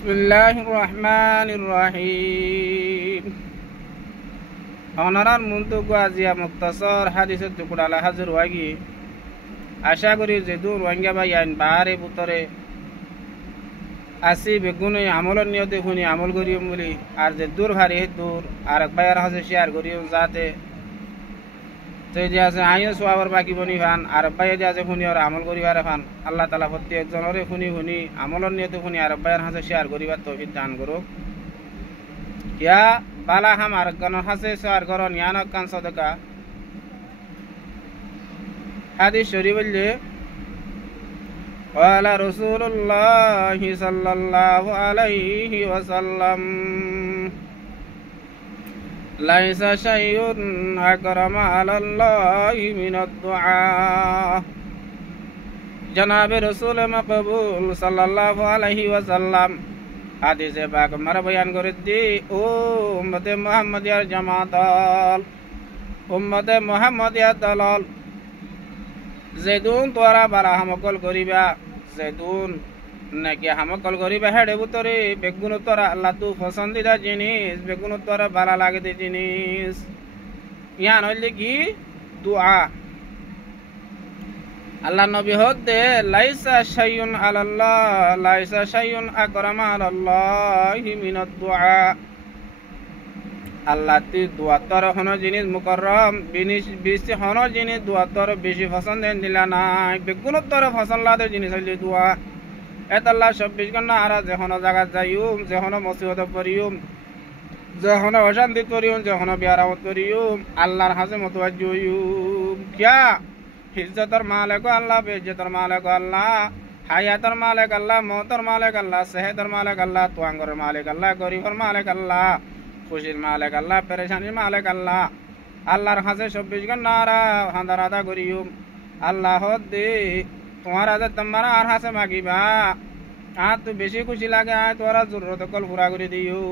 বিসমিল্লাহির রহমানির রহিম। অনারার মুন্তকু আজিয়া মুক্তাসর হাদিসের টুকুডালা হাজির ওয়াগি আশা করি যে দূর ওয়াঙ্গা ভাই আইন বাহারে বুতরে আসি বেগুনে আমলের নিয়তে শুনি আমল করিম বলি আর যে দূর ভারি হে দূর আর এক ভাইয়ের হাতে শেয়ার করিম যাতে তো যে আছে আইও সোয়াবার বাকি বনি ফান আর ভাইয়ে যে আছে শুনি আর আমল করিবার ফান আল্লাহ তালা প্রত্যেকজনরে শুনি শুনি আমলের নিয়তে শুনি আর ভাইয়ের হাতে শেয়ার করিবার তৌফিক দান করুক। क्या बाला हमार गण हसे सार गरो न्यान कान सदका हादिस शरीफ ले वाला रसूलुल्लाह सल्लल्लाहु अलैहि वसल्लम लाइसा शैउन अकरम अलल्लाहि मिनद दुआ। जनाब रसूल मकबूल सल्लल्लाहु अलैहि वसल्लम হাদিসে পাক মারা বয়ান করে দি ও উম্মতে মুহাম্মাদিয়ার জামাতাল উম্মতে মুহাম্মাদিয়ার দলাল যেদুন তোরা বালা হামকল করিবা যেদুন নাকি হামকল করিবা হেডে বুতরে বেগুন তোরা আল্লাহ তু পছন্দিদা জিনিস বেগুন তোরা বালা লাগে দে জিনিস ইয়ান হইলে কি দুআ। আল্লাহ নবী হতে লাইসা শাইউন আলাল্লাহ লাইসা শাইউন আকরামা আলাল্লাহি মিনাদ দুআ। আল্লাহ তি দোয়া তর হন জিনিস মুকররম বিনিশ বেশি হন জিনিস দোয়া তর বেশি পছন্দ দিলা নাই বেগুন তর ফসলাদের জিনিস হইলে দোয়া। এত আল্লাহ 24 ঘন্টা আর যখন জায়গা যাইউম যখন মুসিবত পড়িউম যখন অশান্তি করিউম যখন বিয়ারামত করিউম আল্লাহর হাতে মুতাওয়াজ্জু হইউম। কিয়া ইজ্জতের মালিক আল্লাহ বেইজ্জতের মালিক আল্লাহ হায়াতের মালিক আল্লাহ মওতের মালিক আল্লাহ সেহতের মালিক আল্লাহ তোয়াঙ্গরের মালিক আল্লাহ গরিবের মালিক আল্লাহ খুশির মালিক আল্লাহ পেরেশানির মালিক আল্লাহ। আল্লাহর হাতে 24 ঘন্টা হান্দার আদা করিউম আল্লাহ দে তোমার আদে তোমার আর হাতে মাগিবা আর তো বেশি খুশি লাগে আয় তোরা জরুরত কল পুরা করে দিও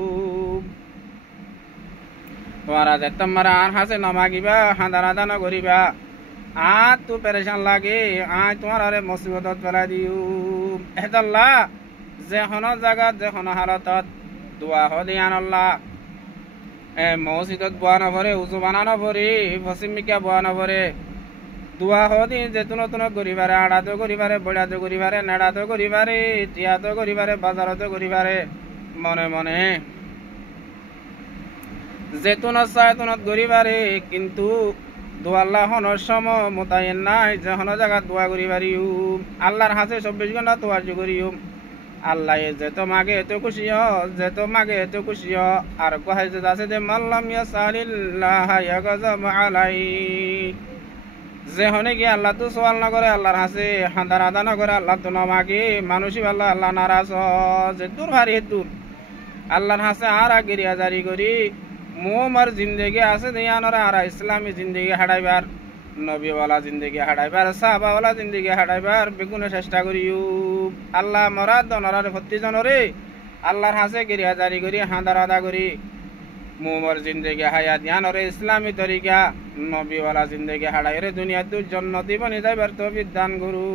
তোমার আদে তোমার আর হাতে না মাগিবা হান্দার আদা না করিবা আর তু পেরেশান লাগে আয় তোমার আরে মুসিবতত পেলাই দিও। এহদাল্লাহ যেখন জায়গাত যেখন হালতত দোয়া হদিয়ান আল্লাহ মসজিদত বোয়া নভরে উজু বানানো ভরি পশ্চিমিকা বোয়া নভরে দোয়া হদি যেতুন তুন করিবারে আড়াতো করিবারে বড়াতো করিবারে নেড়াতো করিবারে টিয়াতো করিবারে বাজারতো করিবারে মনে মনে যেতুন সায়তুনত করিবারে কিন্তু দোয়া আল্লাহ হনর সময় মোতায়েন নাই যখন জায়গা দোয়া করি পারিও আল্লাহর হাতে 24 ঘন্টা তোয়াজ্জু করিও আল্লাহ যেত মাগে এত খুশি যেত মাগে এত খুশি আর কহে যে আছে যে মাল্লাম ইয়াসালিল্লাহ ইয়াগযাব আলাই যেহনে কি আল্লাহ তো সওয়াল না করে আল্লাহর হাতে হান্দার আদা না করে আল্লাহ তো না মাগে মানুষই আল্লাহ আল্লাহ নারাজ যে দূর ভারি দূর আল্লাহর হাতে আর আগিরিয়া জারি করি মোমার জিন্দগি আছে দিয়ানরা আর ইসলামী জিন্দগি হারাইবার নবীওয়ালা জিন্দগি হারাইবার সাহাবাওয়ালা জিন্দগি হারাইবার বেগুনে চেষ্টা করিও আল্লাহ মরাদ দনরার প্রতিজনরে আল্লাহর হাসে গিরিয়া জারি করি হাঁদার আদা করি মোমর জিন্দগি হায়াত ইয়ানরে ইসলামী তরিকা নবীওয়ালা জিন্দগি হারাইরে দুনিয়া তু জন্নতি বনি যাইবার তৌফিক দান করু।